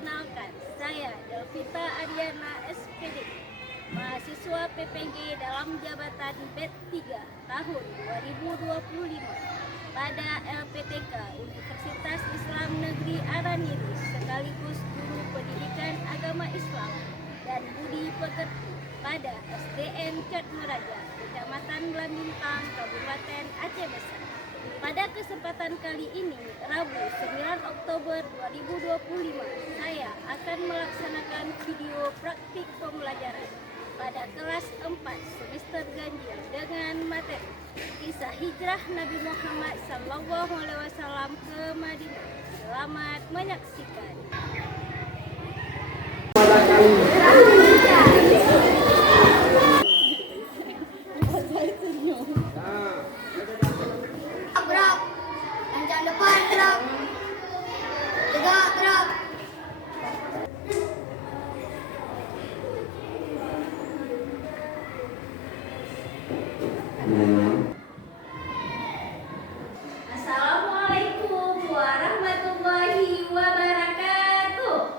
Perkenalkan, saya Delvita Ariana SPD, mahasiswa PPG dalam jabatan B3 tahun 2025 pada LPTK Universitas Islam Negeri Araniri, sekaligus guru pendidikan agama Islam dan budi pekerti pada SDN Cotmeraja, Kecamatan Blambintang, Kabupaten Aceh Besar. Pada kesempatan kali ini, Rabu 9 Oktober 2025, saya akan melaksanakan video praktik pembelajaran pada kelas 4 semester ganjil dengan materi kisah hijrah Nabi Muhammad SAW ke Madinah. Selamat menyaksikan. Gerak, lancang depan gerak, tegak gerak. Assalamualaikum warahmatullahi wabarakatuh.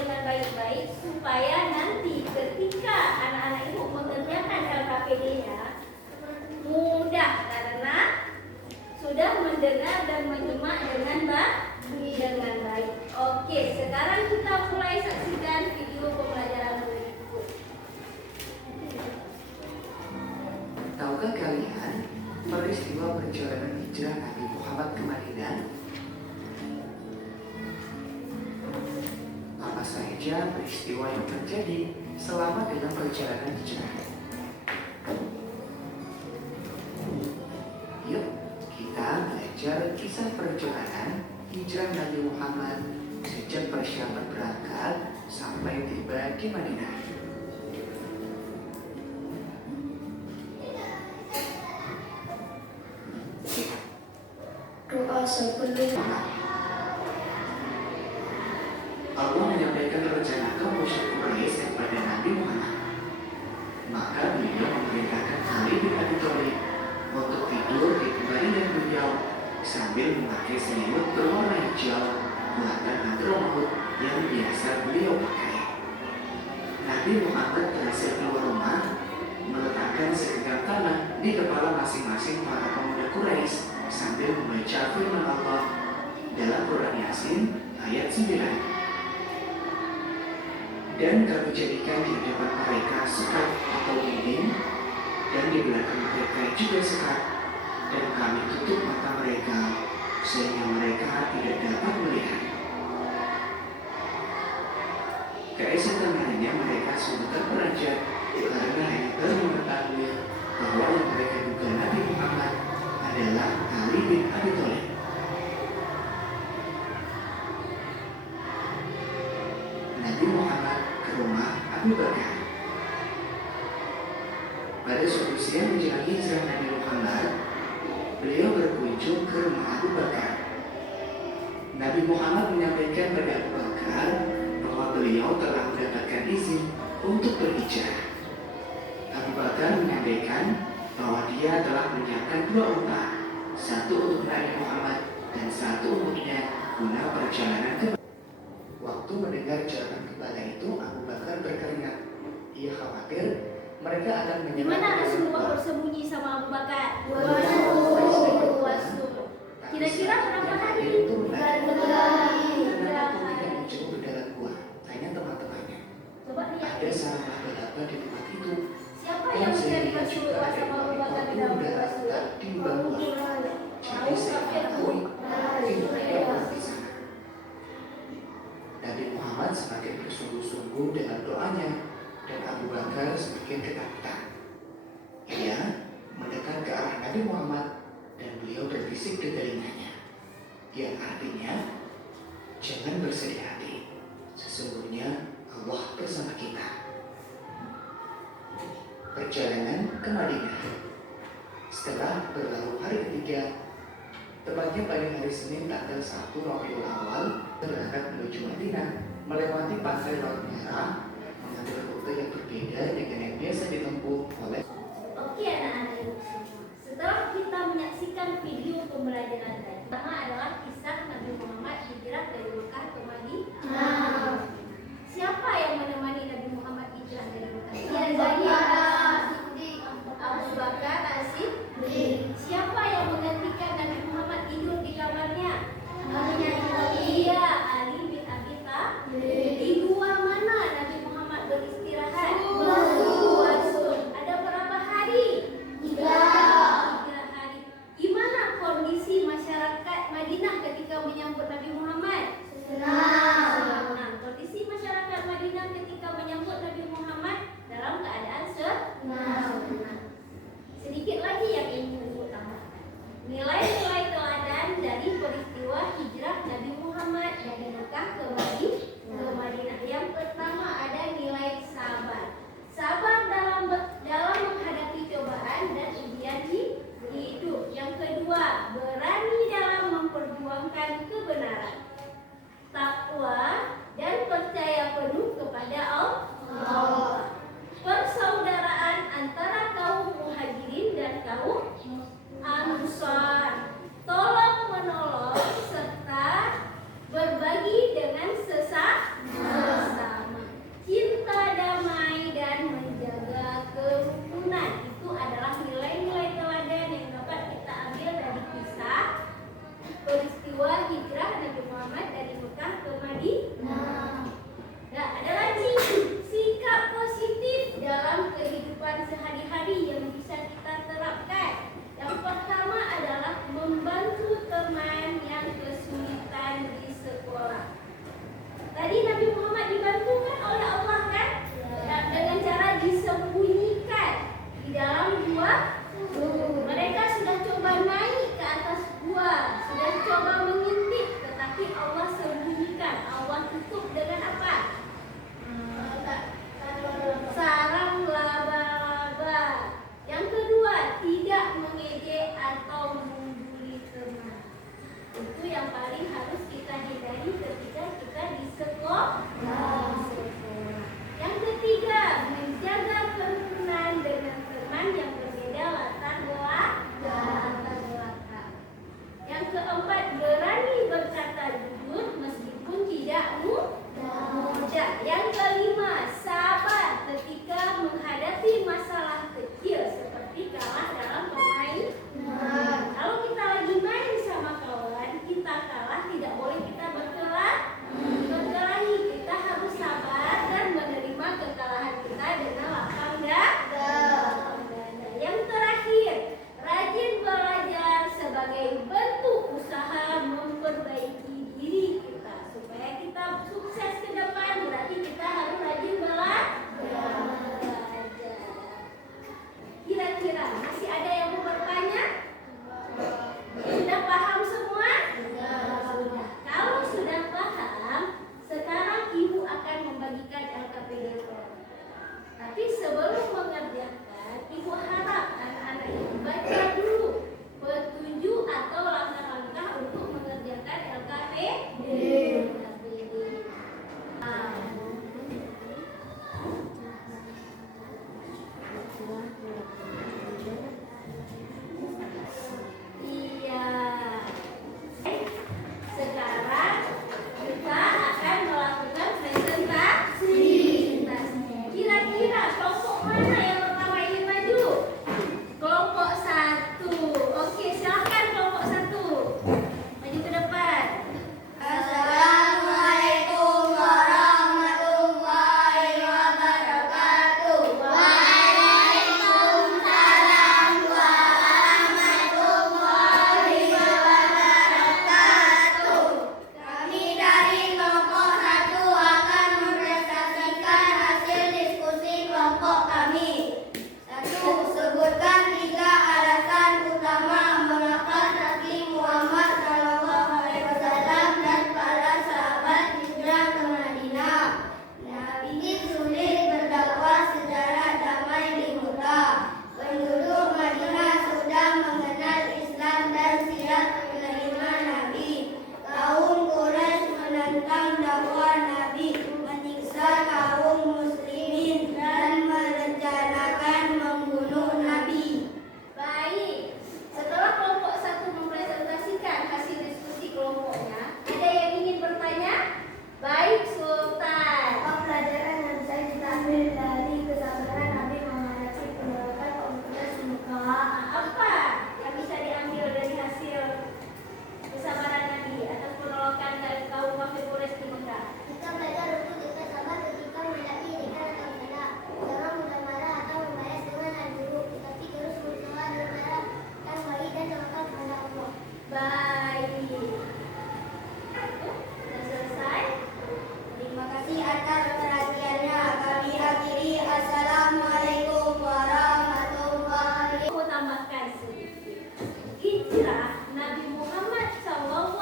dengan baik-baik supaya nanti ketika anak-anak ibu mengerjakan LKPD-nya mudah karena sudah mendengar dan menyimak dengan baik. Oke, sekarang kita mulai saksikan video pembelajaran berikut. Tahukah kalian peristiwa perjalanan hijrah Nabi Muhammad ke Madinah? Apa saja peristiwa yang terjadi selama dalam perjalanan hijrah? Yuk, kita belajar kisah perjalanan hijrah Nabi Muhammad sejak persiapan berangkat sampai tiba di Madinah. Doa sebelum Allah menyampaikan rencana kaum musyrik Quraisy kepada Nabi Muhammad. Maka beliau memerintahkan Ali bin Abi Thalib untuk tidur di baringan beliau sambil memakai selimut berwarna hijau buatan Hadramaut yang biasa beliau pakai. Nabi Muhammad berhasil keluar rumah, meletakkan segenggam tanah di kepala masing-masing para pemuda Quraisy sambil membaca firman Allah dalam Quran Yasin ayat 9. Dan kami jadikan di hadapan mereka sekat atau dinding, dan di belakang mereka juga sekat, dan kami tutup mata mereka sehingga mereka tidak dapat melihat. Keesokan harinya mereka sudah terperanjat karena hanya baru mengetahui bahwa yang mereka duga Nabi Muhammad adalah Ali bin Abi Thalib. Nabi Muhammad ke rumah Abu Bakar. Pada suatu siang menjelang hijrah Nabi Muhammad, beliau berkunjung ke rumah Abu Bakar. Nabi Muhammad menyampaikan pada Abu Bakar bahwa beliau telah mendapatkan izin untuk berhijrah. Abu Bakar menyampaikan bahwa dia telah menyiapkan 2 unta, satu untuk Nabi Muhammad dan satu untuknya guna perjalanan ke. Waktu mendengar jawaban gembala itu, Abu Bakar berkeringat. Ia khawatir mereka akan Di menyerang. mana Rasulullah bersembunyi sama Abu Bakar? Kira-kira berapa hari? Itu benar. Tiga Kenapa kau tidak hari. menjauh ke dalam gua? Tanya teman-temannya. Coba lihat. Ada sarang laba-laba di tempat itu. Siapa yang mencari Rasulullah sama Abu Bakar di dalam gua? Di lubang gua. Jadi saya mengetahui mungkin mereka berada di sana. Nabi Muhammad semakin bersungguh-sungguh dengan doanya, dan Abu Bakar semakin ketakutan. Ia mendekat ke arah Nabi Muhammad dan beliau berbisik di telinganya, yang artinya, jangan bersedih hati, sesungguhnya Allah bersama kita. Perjalanan ke Madinah. Setelah berlalu hari ketiga, tepatnya pada hari Senin tanggal 1 Rabiul Awal, berangkat menuju Madinah, melewati pantai Laut Merah, mengambil rute yang berbeda dengan yang biasa ditempuh oleh. Oke anak-anak ibu semua. Setelah kita menyaksikan video pembelajaran tadi, pertama adalah kisah Nabi Muhammad hijrah dari Mekah ke Madinah. Siapa yang menemani Nabi Muhammad hijrah dari Mekah? Abu Bakar As-Siddiq. Siapa yang menggantikan Nabi Muhammad tidur di kamarnya? Iya, Ali bin Abi Thalib. Di gua mana Nabi Muhammad beristirahat? Gua Sur. Ada berapa hari? 3 hari. Gimana kondisi masyarakat Madinah ketika menyambut Nabi Muhammad? atas perhatiannya. Kami akhiri. Assalamualaikum warahmatullahi. Aku tambahkan sedikit. Hijrah Nabi Muhammad SAW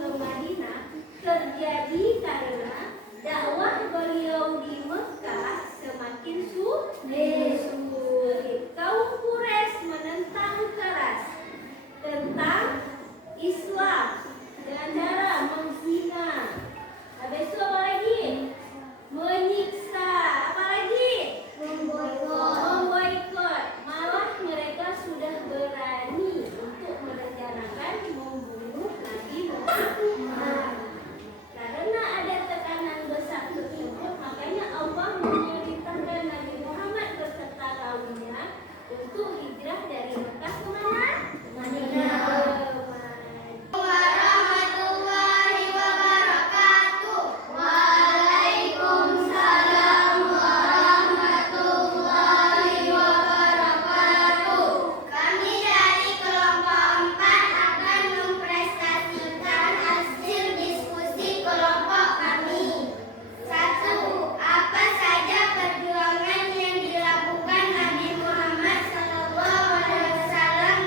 ke Madinah terjadi karena dakwah beliau di Mekah semakin sulit. Kaum Quraisy menentang keras tentang Islam dengan cara menghina. Habis itu apa lagi? Menyiksa. Apa lagi? Memboikot. Malah mereka sudah berani untuk merencanakan membunuh Nabi Muhammad. Karena ada tekanan besar tersebut, makanya Allah memerintahkan Nabi Muhammad beserta kaumnya untuk hijrah dari Mekah ke mana? Madinah. Warahmatullahi wabarakatuh. Waalaikumsalam warahmatullahi wabarakatuh. Kami dari kelompok 4 akan mempresentasikan hasil diskusi kelompok kami. 1. Apa saja perjuangan yang dilakukan Nabi Muhammad SAW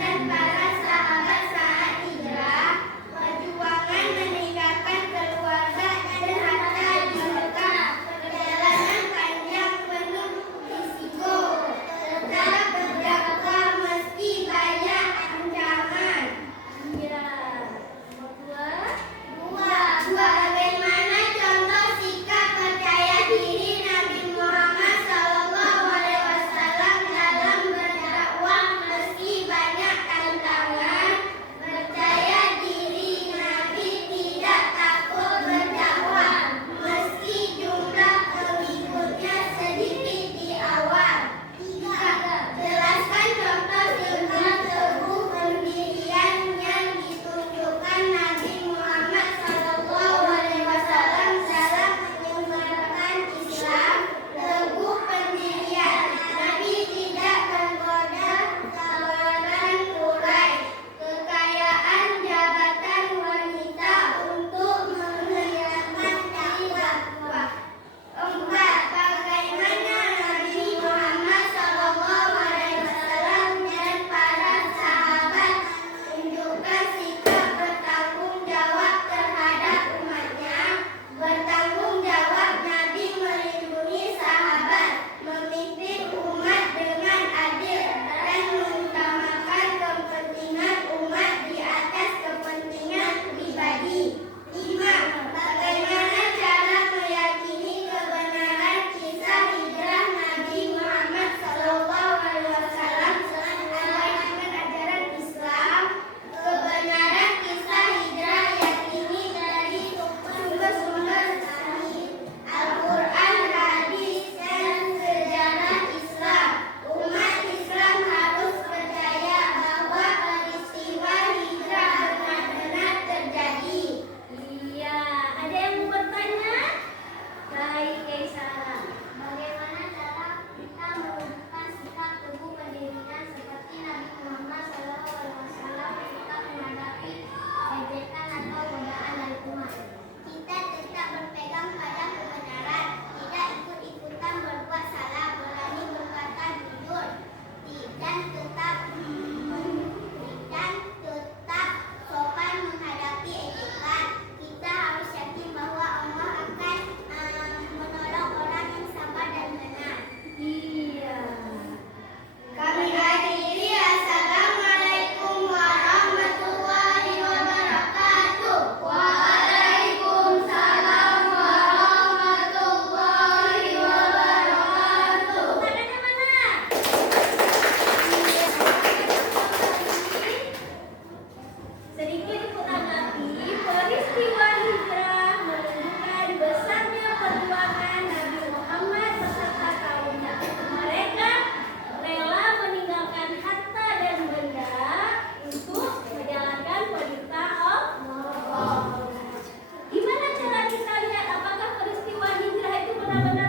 dan para sahabat saat hijrah? Perjuangan meninggalkan keluarga dan harta di Mekah. Perjalanan panjang penuh risiko. Tetap berdakwah meski banyak ancaman. Ya. Nomor 2. Bagaimana contoh sikap percaya diri Nabi Muhammad SAW dalam berdakwah meski banyak tantangan? Percaya diri Nabi tidak takut berdakwah meski jumlah pengikutnya sedikit di awal. 3. Jelaskan contoh dengan teguh pendirian yang ditunjukkan Nabi Muhammad SAW dalam menyebarkan Islam. Teguh pendirian. Nabi tidak menggoda tawaran Quraisy, kekayaan, jabatan, wanita untuk menghilangkan dakwah. 4. Bagaimana Nabi Muhammad SAW dan para sahabat menunjukkan sikap bertanggung jawab terhadap umatnya. Bertanggung jawab. Nabi melindungi sahabat, memimpin umat dengan adil, dan mengutamakan kepentingan umat di atas kepentingan pribadi. 5. Bagaimana cara meyakini kebenaran kisah hijrah Nabi Muhammad SAW sesuai dengan ajaran Islam? Kebenaran kisah hijrah yakini dari sumber-sumber sahih, Al-Quran, hadis, dan sejarah Islam. Umat Islam harus percaya bahwa peristiwa hijrah benar-benar terjadi. Iya, ada yang mau bertanya? Baik, Kaisara. Bagaimana cara kita menunjukkan sikap teguh pendirian seperti Nabi Muhammad SAW ketika menghadapi ejekan atau godaan dari umat? Kita tetap berpegang pada kebenaran, tidak ikut-ikutan berbuat salah, berani berkata jujur, dan tetap sopan menghadapi ejekan. Kita harus yakin bahwa Allah akan menolong orang yang sabar dan benar. Iya. Kami akhiri. Assalamualaikum warahmatullahi wabarakatuh. Waalaikumsalam warahmatullahi wabarakatuh. Tangannya mana? Sedikit ku tanggapi, peristiwa hijrah menunjukkan besarnya perjuangan Nabi Muhammad beserta kaumnya. Mereka rela meninggalkan harta dan benda untuk menjalankan perintah Allah. Gimana cara kita lihat apakah peristiwa hijrah itu benar-benar